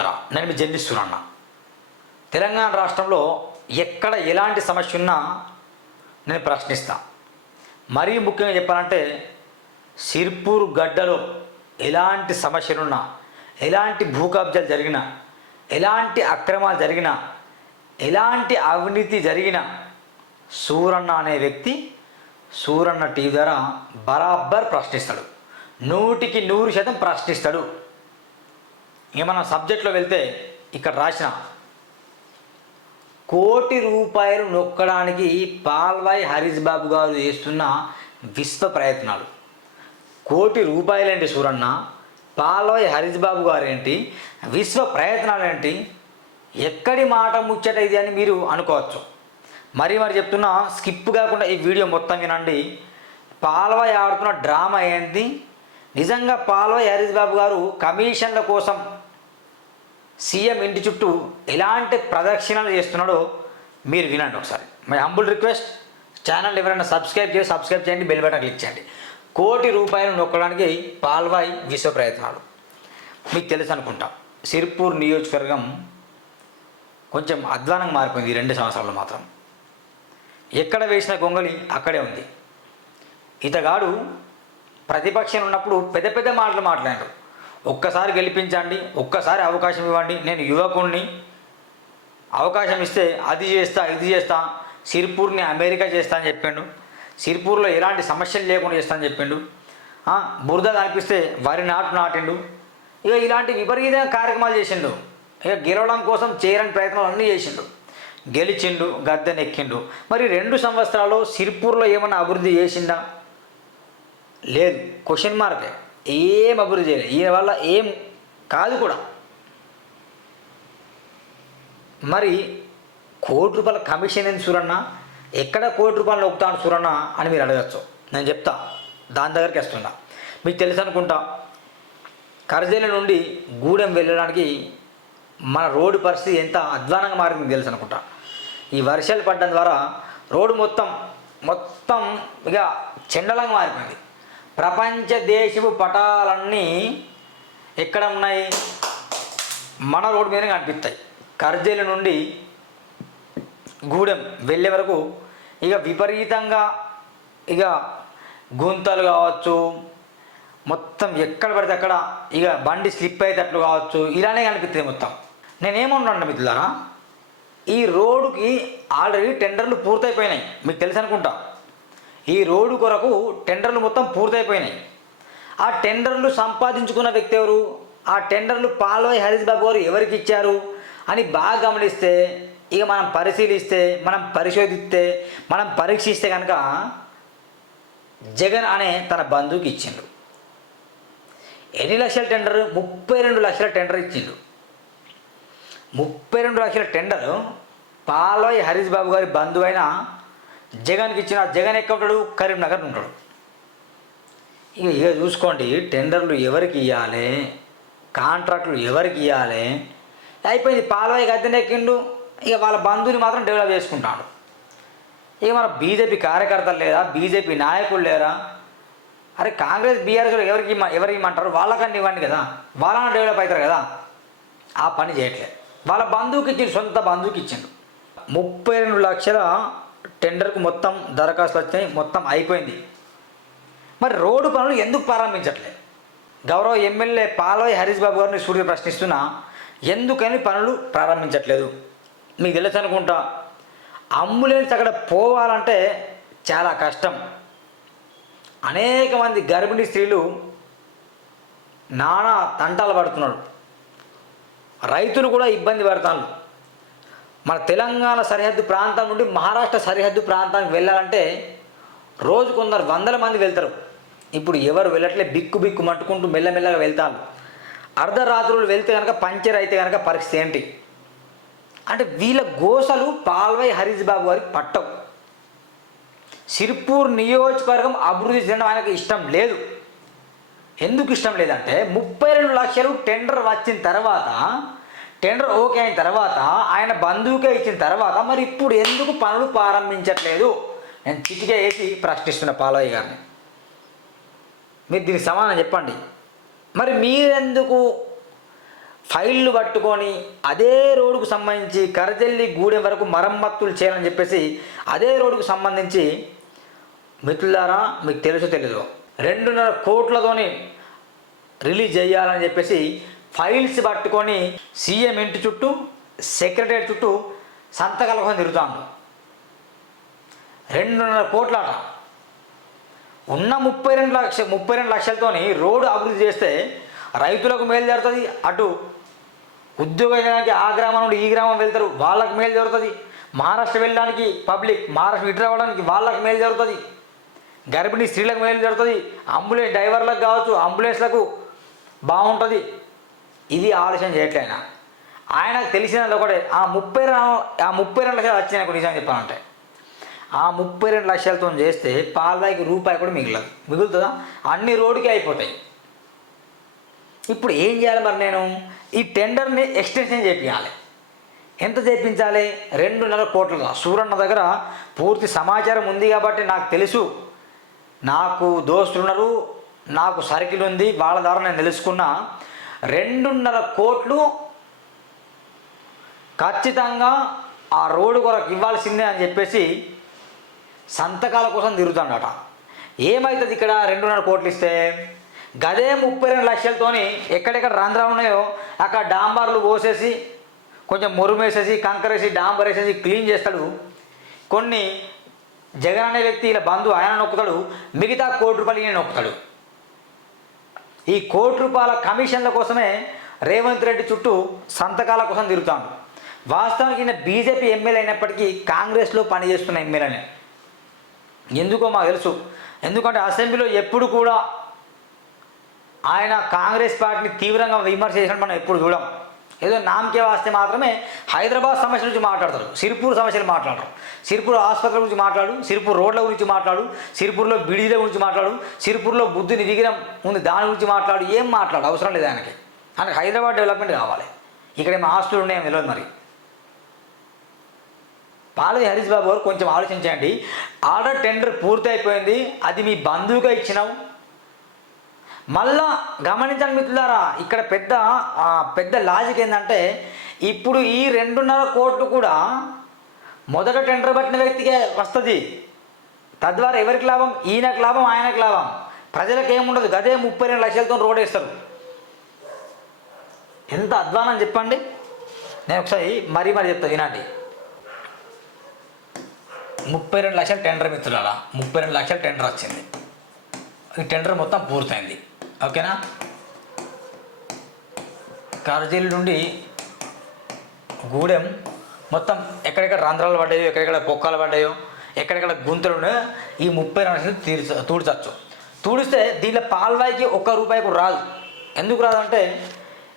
మిత్రులారా నేను మీ తెలంగాణ రాష్ట్రంలో ఎక్కడ ఎలాంటి సమస్య ఉన్నా నేను ప్రశ్నిస్తా. మరీ ముఖ్యంగా చెప్పాలంటే సిర్పూర్ గడ్డలో ఎలాంటి సమస్యలున్నా ఎలాంటి భూకబ్జాలు జరిగినా ఎలాంటి అక్రమాలు జరిగినా ఎలాంటి అవినీతి జరిగినా సూరన్న అనే వ్యక్తి సూరన్న టీవీ ద్వారా బరాబర్ ప్రశ్నిస్తాడు. నూటికి నూరు శాతం ప్రశ్నిస్తాడు. ఇక మనం సబ్జెక్ట్లో వెళ్తే ఇక్కడ రాసిన కోటి రూపాయలు నొక్కడానికి పాల్వాయి హరీష్ బాబు గారు చేస్తున్న విశ్వ ప్రయత్నాలు. కోటి రూపాయలేంటి సూరన్న? పాల్వాయి హరీష్ బాబు గారు ఏంటి విశ్వ ప్రయత్నాలు ఏంటి ఎక్కడి మాట ముచ్చట ఇది అని మీరు అనుకోవచ్చు. మరి మరి చెప్తున్నా స్కిప్ కాకుండా ఈ వీడియో మొత్తం వినండి. పాల్వాయి ఆడుతున్న డ్రామా ఏంటి నిజంగా పాల్వాయి హరీష్ బాబు గారు కమిషన్ల కోసం సీఎం ఇంటి చుట్టూ ఎలాంటి ప్రదక్షిణలు చేస్తున్నాడో మీరు వినండి ఒకసారి. మై హంబుల్ రిక్వెస్ట్ ఛానల్ ఎవరైనా సబ్స్క్రైబ్ చేసి సబ్స్క్రైబ్ చేయండి బెల్ బటన్ క్లిక్ చేయండి. కోటి రూపాయలు నొక్కడానికి పాల్వాయి విశ్వ ప్రయత్నాలు. మీకు తెలుసు అనుకుంటా సిర్పూర్ నియోజకవర్గం కొంచెం అధ్వానంగా మారిపోయింది రెండు సంవత్సరాలు మాత్రం. ఎక్కడ వేసిన గొంగళి అక్కడే ఉంది. ఇతగాడు ప్రతిపక్షం ఉన్నప్పుడు పెద్ద పెద్ద మాటలు మాట్లాడారు ఒక్కసారి గెలిపించండి ఒక్కసారి అవకాశం ఇవ్వండి. నేను యువకుణ్ణి అవకాశం ఇస్తే అది చేస్తా ఇది చేస్తా సిర్పూర్ని అమెరికా చేస్తా అని చెప్పిండు. సిర్పూర్లో ఎలాంటి సమస్యలు లేకుండా చేస్తా అని చెప్పిండు. బురద కనిపిస్తే వరి నాటు నాటిండు. ఇక ఇలాంటి విపరీతమైన కార్యక్రమాలు చేసిండు. ఇక గెలవడం కోసం చేయని ప్రయత్నాలు అన్నీ చేసిండు. గెలిచిండు గద్దెనెక్కిండు. మరి రెండు సంవత్సరాలు సిర్పూర్లో ఏమైనా అభివృద్ధి చేసిందా? లేదు. క్వశ్చన్ మార్కే ఏం అభివృద్ధి చేయలేదు. ఈయన వల్ల ఏం కాదు కూడా. మరి కోటి రూపాయల కమిషన్ ఏంది సూరన్న? ఎక్కడ కోటి రూపాయలు నొక్కుతాను సూరన్న అని మీరు అడగచ్చు. నేను చెప్తా. దాని దగ్గరికి వస్తున్నా. మీకు తెలుసు అనుకుంటా కర్జేల నుండి గూడెం వెళ్ళడానికి మన రోడ్డు పరిస్థితి ఎంత అధ్వానంగా మారింది తెలుసు అనుకుంటా. ఈ వర్షాలు పడడం ద్వారా రోడ్డు మొత్తం మొత్తం ఇక చెండలంగా మారిపోయింది. ప్రపంచ దేశపు పటాలన్నీ ఎక్కడ ఉన్నాయి? మన రోడ్డు మీదనే కనిపిస్తాయి. కర్జేల నుండి గూడెం వెళ్ళే వరకు ఇక విపరీతంగా ఇక గుంతలు కావచ్చు మొత్తం ఎక్కడ పడితే అక్కడ ఇక బండి స్లిప్ అయ్యేటట్లు కావచ్చు ఇలానే కనిపిస్తుంది మొత్తం. నేనేమన్నాను మిత్రులారా ఈ రోడ్డుకి ఆల్రెడీ టెండర్లు పూర్తయిపోయినాయి. మీకు తెలుసు అనుకుంటా. ఈ రోడ్డు కొరకు టెండర్లు మొత్తం పూర్తయిపోయినాయి. ఆ టెండర్లు సంపాదించుకున్న వ్యక్తి ఎవరు? ఆ టెండర్లు పాల్వాయి హరీష్ బాబు గారు ఎవరికి ఇచ్చారు? అని బాగా గమనిస్తే ఇక మనం పరిశీలిస్తే మనం పరిశోధిస్తే మనం పరీక్షిస్తే కనుక జగన్ అనే తన బంధువుకి ఇచ్చిండు. ఎన్ని లక్షల టెండర్? ముప్పై రెండు లక్షల టెండర్ ఇచ్చిండు. ముప్పై రెండు లక్షల టెండర్ పాల్వాయి హరీష్ బాబు గారి బంధువైన జగన్కి ఇచ్చిన జగన్ ఎక్కడ ఉంటాడు కరీంనగర్ ఉంటాడు. ఇక ఇక చూసుకోండి టెండర్లు ఎవరికి ఇవ్వాలి కాంట్రాక్టులు ఎవరికి ఇవ్వాలి అయిపోయింది పాలవాయి గద్దెనెక్కిండు ఇక వాళ్ళ బంధువుని మాత్రం డెవలప్ చేసుకుంటాడు. ఇక మన బీజేపీ కార్యకర్తలు లేదా? బీజేపీ నాయకులు లేరా? అరే కాంగ్రెస్ బీఆర్ఎస్ ఎవరికి ఎవరికి ఇమ్మంటారు? వాళ్ళకన్నా ఇవ్వండి కదా. వాళ్ళని డెవలప్ అవుతారు కదా. ఆ పని చేయట్లేదు వాళ్ళ బంధువుకి ఇచ్చిండు సొంత బంధువుకి ఇచ్చిండు ముప్పై రెండు లక్షల టెండర్కు మొత్తం దరఖాస్తులు వచ్చినాయి మొత్తం అయిపోయింది. మరి రోడ్డు పనులు ఎందుకు ప్రారంభించట్లేదు? గౌరవ ఎమ్మెల్యే పాలవై హరీష్ బాబు గారిని సూర్య ప్రశ్నిస్తున్నా ఎందుకని పనులు ప్రారంభించట్లేదు? మీకు తెలుసు అనుకుంటా అంబులెన్స్ అక్కడ పోవాలంటే చాలా కష్టం. అనేక మంది గర్భిణీ స్త్రీలు నానా తంటాలు పడుతున్నారు. రైతులు కూడా ఇబ్బంది పడుతున్నారు మన తెలంగాణ సరిహద్దు ప్రాంతం నుండి మహారాష్ట్ర సరిహద్దు ప్రాంతానికి వెళ్ళాలంటే రోజు కొందరు వందల మంది వెళ్తారు. ఇప్పుడు ఎవరు వెళ్ళట్లే బిక్కు బిక్కు మట్టుకుంటూ మెల్లమెల్లగా వెళ్తారు. అర్ధరాత్రులు వెళ్తే కనుక పంచర్ అయితే కనుక పరిస్థితి ఏంటి? అంటే వీళ్ళ గోసలు పాల్వై హరీష్ బాబు గారికి పట్టవు సిర్పూర్ నియోజకవర్గం అభివృద్ధి చెందడం ఆయనకు ఇష్టం లేదు. ఎందుకు ఇష్టం లేదంటే ముప్పై రెండు లక్షలు టెండర్ వచ్చిన తర్వాత టెండర్ ఓకే అయిన తర్వాత ఆయన బంధువుకే ఇచ్చిన తర్వాత మరి ఇప్పుడు ఎందుకు పనులు ప్రారంభించట్లేదు? నేను చిటికే వేసి ప్రశ్నిస్తున్న పాలయ్య గారిని. మీరు దీనికి సమాధానం చెప్పండి. మరి మీరెందుకు ఫైళ్ళు పట్టుకొని అదే రోడ్డుకు సంబంధించి కరజల్లి గూడెం వరకు మరమ్మత్తులు చేయాలని చెప్పేసి అదే రోడ్డుకు సంబంధించి మిత్రులారా మీకు తెలుసు తెలీదు. రెండున్నర కోట్లతోని రిలీజ్ చేయాలని చెప్పేసి ఫైల్స్ పట్టుకొని సీఎం ఇంటి చుట్టూ సెక్రటరీ చుట్టూ సంతకాల కోసం తిరుగుతాడు. రెండున్నర కోట్లట. ఉన్న ముప్పై రెండు లక్ష ముప్పై రెండు లక్షలతోని రోడ్డు అభివృద్ధి చేస్తే రైతులకు మేలు జరుగుతుంది. అటు ఉద్యోగానికి ఆ గ్రామం నుండి ఈ గ్రామం వెళ్తారు వాళ్ళకి మేలు జరుగుతుంది. మహారాష్ట్ర వెళ్ళడానికి పబ్లిక్ మహారాష్ట్ర ఇటు రావడానికి వాళ్ళకి మేలు జరుగుతుంది. గర్భిణీ స్త్రీలకు మేలు జరుగుతుంది. అంబులెన్స్ డ్రైవర్లకు కావచ్చు అంబులెన్స్లకు బాగుంటుంది. ఇది ఆలోచన చేయట్లే ఆయనకు తెలిసినది ఒకటే ఆ ముప్పై రెండు ఆ ముప్పై రెండు లక్షలు వచ్చినాయి నాకు నిజంగా చెప్పాలంటే. ఆ ముప్పై రెండు లక్షలతో చేస్తే పాలదాయికి రూపాయి కూడా మిగలదు. మిగులుతుందా? అన్ని రోడ్డుకి అయిపోతాయి. ఇప్పుడు ఏం చేయాలి మరి నేను? ఈ టెండర్ని ఎక్స్టెన్షన్ చేపించాలి ఎంత చేపించాలి? రెండున్నర కోట్ల సూరన్న దగ్గర పూర్తి సమాచారం ఉంది కాబట్టి నాకు తెలుసు. నాకు దోస్తులు ఉన్నారు నాకు సర్కిల్ ఉంది. వాళ్ళ ద్వారా నేను తెలుసుకున్నా. రెండున్నర కోట్లు ఖచ్చితంగా ఆ రోడ్డు కొరకు ఇవ్వాల్సిందే అని చెప్పేసి సంతకాల కోసం తిరుగుతాడట. ఏమవుతుంది ఇక్కడ రెండున్నర కోట్లు ఇస్తే? గదే ముప్పై రెండు లక్షలతోని ఎక్కడెక్కడ రంధ్రాలు ఉన్నాయో అక్కడ డాంబర్లు పోసేసి కొంచెం మురుమేసేసి కంకరేసి డాంబర్ వేసేసి క్లీన్ చేస్తాడు. కొన్ని జగన్ అనే వ్యక్తి ఇలా బంధువు ఆయన నొక్కుతాడు. మిగతా కోటి రూపాయలు ఈయన నొక్కుతాడు. ఈ కోటి రూపాయల కమిషన్ల కోసమే రేవంత్ రెడ్డి చుట్టూ సంతకాల కోసం తిరుగుతాడు. వాస్తవానికి ఈయన బీజేపీ ఎమ్మెల్యే అయినప్పటికీ కాంగ్రెస్లో పనిచేస్తున్న ఎమ్మెల్యేనే. ఎందుకో మాకు తెలుసు. ఎందుకంటే అసెంబ్లీలో ఎప్పుడు కూడా ఆయన కాంగ్రెస్ పార్టీని తీవ్రంగా విమర్శ చేసిన మనం ఎప్పుడు చూడం. ఏదో నామకే వాస్తే మాత్రమే హైదరాబాద్ సమస్య గురించి మాట్లాడతారు. సిరిపూర్ సమస్యలు మాట్లాడరు. సిరిపూర్ ఆసుపత్రి గురించి మాట్లాడు సిరిపూర్ రోడ్ల గురించి మాట్లాడు సిరిపూర్లో బిడీల గురించి మాట్లాడు సిరిపూర్లో బుద్ధుని విగ్రహం ఉంది దాని గురించి మాట్లాడు ఏం మాట్లాడు? అవసరం లేదు ఆయనకి ఆయనకి హైదరాబాద్ డెవలప్మెంట్ కావాలి. ఇక్కడ ఏమో హాస్టల్ ఉన్నాయో తెలియదు మరి. పాలవి హరీష్ బాబు గారు కొంచెం ఆలోచించండి. ఆర్డర్ టెండర్ పూర్తి అయిపోయింది అది మీ బంధువుగా ఇచ్చినావు మళ్ళా గమనించండి మిత్రులారా ఇక్కడ పెద్ద పెద్ద లాజిక్ ఏంటంటే ఇప్పుడు ఈ రెండున్నర కోట్లు కూడా మొదట టెండర్ పట్టిన వ్యక్తికే వస్తుంది. తద్వారా ఎవరికి లాభం? ఈయనకు లాభం ఆయనకు లాభం. ప్రజలకు ఏముండదు గదే ముప్పై రెండు లక్షలతో రోడ్ వేస్తారు. ఎంత అధ్వానం చెప్పండి. నేను ఒకసారి మరీ మరీ చెప్తాను వినండి. ముప్పై రెండు లక్షల టెండర్ మిత్రులారా ముప్పై రెండు లక్షల టెండర్ వచ్చింది. ఈ టెండర్ మొత్తం పూర్తయింది. ఓకేనా? కార్జీల నుండి గూడెం మొత్తం ఎక్కడెక్కడ రంధ్రాలు పడ్డాయో ఎక్కడెక్కడ పొక్కలు పడ్డాయో ఎక్కడెక్కడ గుంతలు ఉన్నాయో ఈ ముప్పై రెండు తీర్చ తూడ్చచ్చు. తూడిస్తే దీనిలో పాల్వాయికి ఒక్క రూపాయికి రాదు. ఎందుకు రాదంటే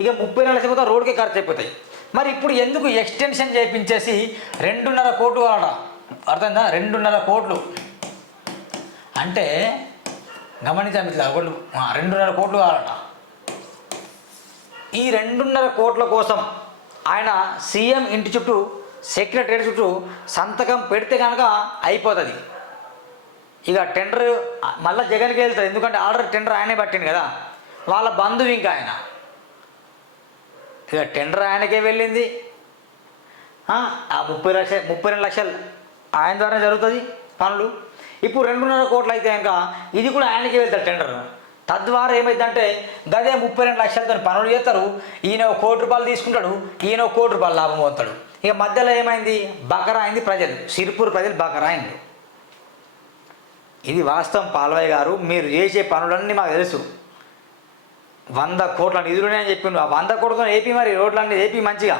ఇక ముప్పై రెండు లక్షలు మొత్తం రోడ్కే ఖర్చు అయిపోతాయి. మరి ఇప్పుడు ఎందుకు ఎక్స్టెన్షన్ చేయించేసి రెండున్నర కోట్లు కావాలట అర్థమైందా? రెండున్నర కోట్లు. అంటే గమనించాలి ఇట్లా ఒకళ్ళు రెండున్నర కోట్లు కావాలట. ఈ రెండున్నర కోట్ల కోసం ఆయన సీఎం ఇంటి చుట్టూ సెక్రటరీ చుట్టూ సంతకం పెడితే కనుక అయిపోతుంది. ఇక టెండర్ మళ్ళీ జగన్కి వెళ్తుంది. ఎందుకంటే ఆర్డర్ టెండర్ ఆయనే పట్టింది కదా. వాళ్ళ బంధువు ఇంకా ఆయన. ఇక టెండర్ ఆయనకే వెళ్ళింది. ఆ ఆ ముప్పై లక్ష ముప్పై రెండు లక్షలు ఆయన ద్వారా జరుగుతుంది పనులు. ఇప్పుడు రెండున్నర కోట్లు అయితే కనుక ఇది కూడా ఆయనకే వెళ్తారు టెండర్. తద్వారా ఏమైందంటే గదే ముప్పై రెండు లక్షలతో పనులు చేస్తారు. ఈయన ఒక కోటి రూపాయలు తీసుకుంటాడు ఈయన ఒక కోటి రూపాయలు లాభం పోతాడు ఇక మధ్యలో ఏమైంది? బకరా అయింది ప్రజలు సిరిపూర్ ప్రజలు బకరా అయింది ఇది వాస్తవం పాల్వయ్య గారు మీరు చేసే పనులన్నీ మాకు తెలుసు. వంద కోట్ల నిధులునే అని చెప్పిండు ఆ వంద కోట్లతో ఏపీ మరి రోడ్లన్నీ ఏపీ మంచిగా.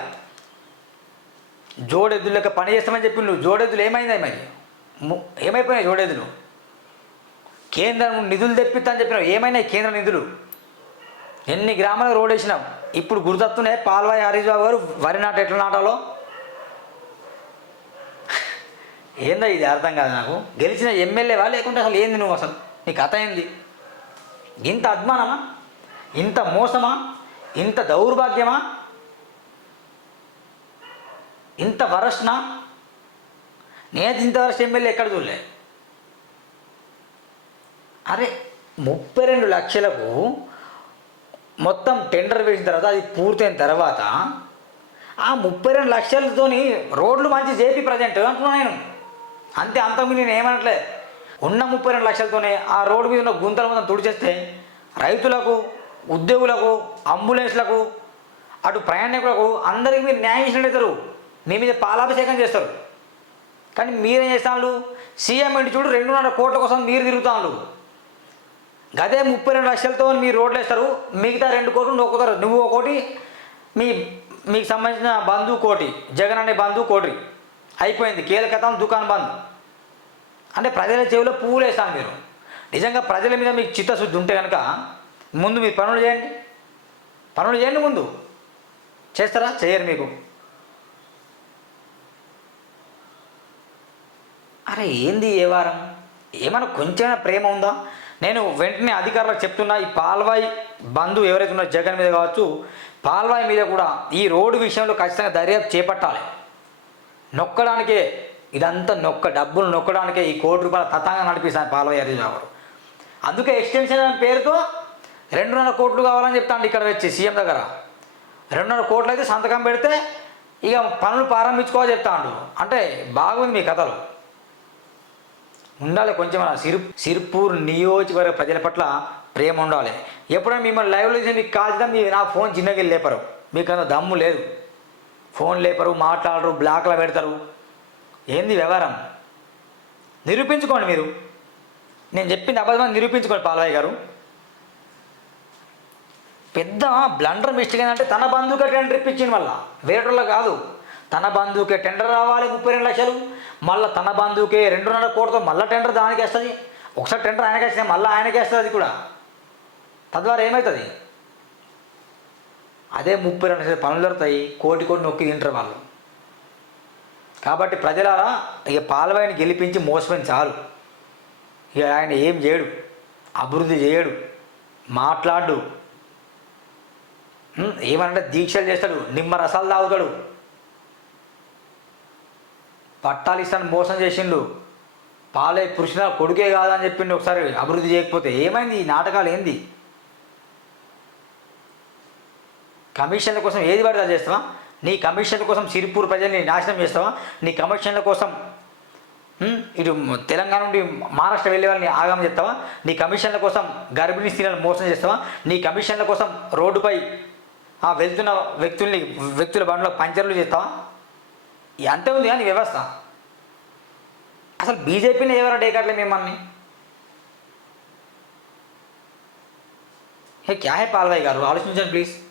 జోడెద్దులు లెక్క పని చేస్తామని చెప్పిండు జోడెద్దులు ఏమైంది మరి? ఏమైపోయినాయి చూడలేదు నువ్వు కేంద్రం నిధులు తెప్పిస్తా చెప్పినావు. ఏమైనాయి కేంద్ర నిధులు? ఎన్ని గ్రామాలకు రోడ్ వేసినాం? ఇప్పుడు గుర్తొస్తున్నాయి పాల్వాయి హరీష్ బాబు గారు వరి నాట ఎట్లా నాటాలో? ఏందో ఇది అర్థం కాదు నాకు. గెలిచిన ఎమ్మెల్యేవా లేకుంటే అసలు ఏంది నువ్వు అసలు? నీ కథ ఏంది? ఇంత అద్మానమా? ఇంత మోసమా? ఇంత దౌర్భాగ్యమా? ఇంత వరస్నా నేను ఇంతవరకు ఎమ్మెల్యే ఎక్కడ చూడలే. అరే ముప్పై రెండు లక్షలకు మొత్తం టెండర్ వేసిన తర్వాత అది పూర్తయిన తర్వాత ఆ ముప్పై రెండు లక్షలతోని రోడ్లు మంచి చేపి ప్రజెంట్ అంటున్నా నేను. అంతే అంతకు నేను ఏమనట్లే. ఉన్న ముప్పై రెండు లక్షలతోనే ఆ రోడ్డు మీద ఉన్న గుంతల మొత్తం తుడిచేస్తే రైతులకు ఉద్యోగులకు అంబులెన్స్లకు అటు ప్రయాణికులకు అందరికీ మీరు న్యాయం చేసినట్టు అవుతారు. మీ మీద పాలాభిషేకం చేస్తారు. కానీ మీరేం చేస్తాను సీఎం ఇంటి చూడు రెండున్నర కోట్ల కోసం మీరు తిరుగుతాను గదే ముప్పై రెండు లక్షలతో మీరు రోడ్లు వేస్తారు మిగతా రెండు కోట్లు నొక్కుతారు నువ్వు ఒకటి మీ మీకు సంబంధించిన బంధువు కోటి జగన్ అనే బంధువు కోటి. అయిపోయింది కీలకతం దుకాణం బంద్. అంటే ప్రజల చెవిలో పువ్వులు వేస్తాను మీరు. నిజంగా ప్రజల మీద మీకు చిత్తశుద్ధి ఉంటే కనుక ముందు మీరు పనులు చేయండి. పనులు చేయండి ముందు. చేస్తారా? చేయరు మీకు. అరే ఏంది ఏ వారం? ఏమైనా కొంచెమైనా ప్రేమ ఉందా? నేను వెంటనే అధికారులకు చెప్తున్నా ఈ పాల్వాయి బంధు ఎవరైతే ఉన్నారో జగన్ మీద కావచ్చు పాల్వాయి మీద కూడా ఈ రోడ్డు విషయంలో ఖచ్చితంగా దర్యాప్తు చేపట్టాలి. నొక్కడానికే ఇదంతా నొక్క డబ్బులు నొక్కడానికే ఈ కోటి రూపాయల తతంగా నడిపిస్తాను పాల్వాయి హరీష్ గారు. అందుకే ఎక్స్టెన్షన్ అనే పేరుతో రెండున్నర కోట్లు కావాలని చెప్తాను ఇక్కడ వచ్చి సీఎం దగ్గర. రెండున్నర కోట్లు అయితే సంతకం పెడితే ఇక పనులు ప్రారంభించుకోవాలి చెప్తాడు. అంటే బాగుంది మీ కథలు. ఉండాలి కొంచెం అలా. సిరు సిర్పూర్ నియోజకవర్గ ప్రజల పట్ల ప్రేమ ఉండాలి. ఎప్పుడైనా మిమ్మల్ని లైవ్లో చేసి మీకు కాల్చినా మీ నా ఫోన్ చిన్నగా లేపరు. మీకు అంత దమ్ము లేదు. ఫోన్ లేపరు మాట్లాడరు బ్లాక్లో పెడతారు. ఏంది వ్యవహారం? నిరూపించుకోండి మీరు. నేను చెప్పింది అబద్ధమని నిరూపించుకోండి పాలయ్య గారు. పెద్ద బ్లండర్ మిస్టేక్ ఏంటంటే తన బంధువుకే టెండర్ ఇప్పించింది మళ్ళా. వేరేటోళ్ళ కాదు. తన బంధువుకే టెండర్ రావాలి ముప్పై రెండు లక్షలు. మళ్ళీ తన బంధువుకే రెండున్నర కోటితో మళ్ళీ టెండర్ దానికి వేస్తుంది. ఒకసారి టెండర్ ఆయనకి వేస్తే మళ్ళీ ఆయనకి వేస్తుంది అది కూడా. తద్వారా ఏమవుతుంది అదే ముప్పై రెండు లక్షల పనులు దొరుకుతాయి. కోటి కోటి నొక్కి తింటారు వాళ్ళు. కాబట్టి ప్రజలారా ఇక పాలవాయిని గెలిపించి మోసపోయిన చాలు. ఇక ఆయన ఏం చేయడు. అభివృద్ధి చేయడు. మాట్లాడు. ఏమంటే ఏమనంటే దీక్షలు చేస్తాడు. నిమ్మ రసాలు తాగుతాడు. పట్టాలు ఇస్తాను మోసం చేసిండు. పాలే పురుషుల కొడుకే కాదని చెప్పిండు ఒకసారి అభివృద్ధి చేయకపోతే. ఏమైంది ఈ నాటకాలు ఏంది? కమిషన్ల కోసం ఏది పడితే చేస్తావా? నీ కమిషన్ల కోసం సిరిపూర్ ప్రజల్ని నాశనం చేస్తావా? నీ కమిషన్ల కోసం ఇటు తెలంగాణ నుండి మహారాష్ట్ర వెళ్ళే వాళ్ళని ఆగమని చేస్తావా? నీ కమిషన్ల కోసం గర్భిణీ స్త్రీలను మోసం చేస్తావా? నీ కమిషన్ల కోసం రోడ్డుపై ఆ వెళ్తున్న వ్యక్తుల్ని వ్యక్తుల బండ్లో పంచర్లు చేస్తావా? ఎంత ఉంది అని వ్యవస్థ. అసలు బీజేపీని ఎవరు డేకట్లే మిమ్మల్ని? హే క్యా హే పాల్వాయి గారు? ఆలోచించండి ప్లీజ్.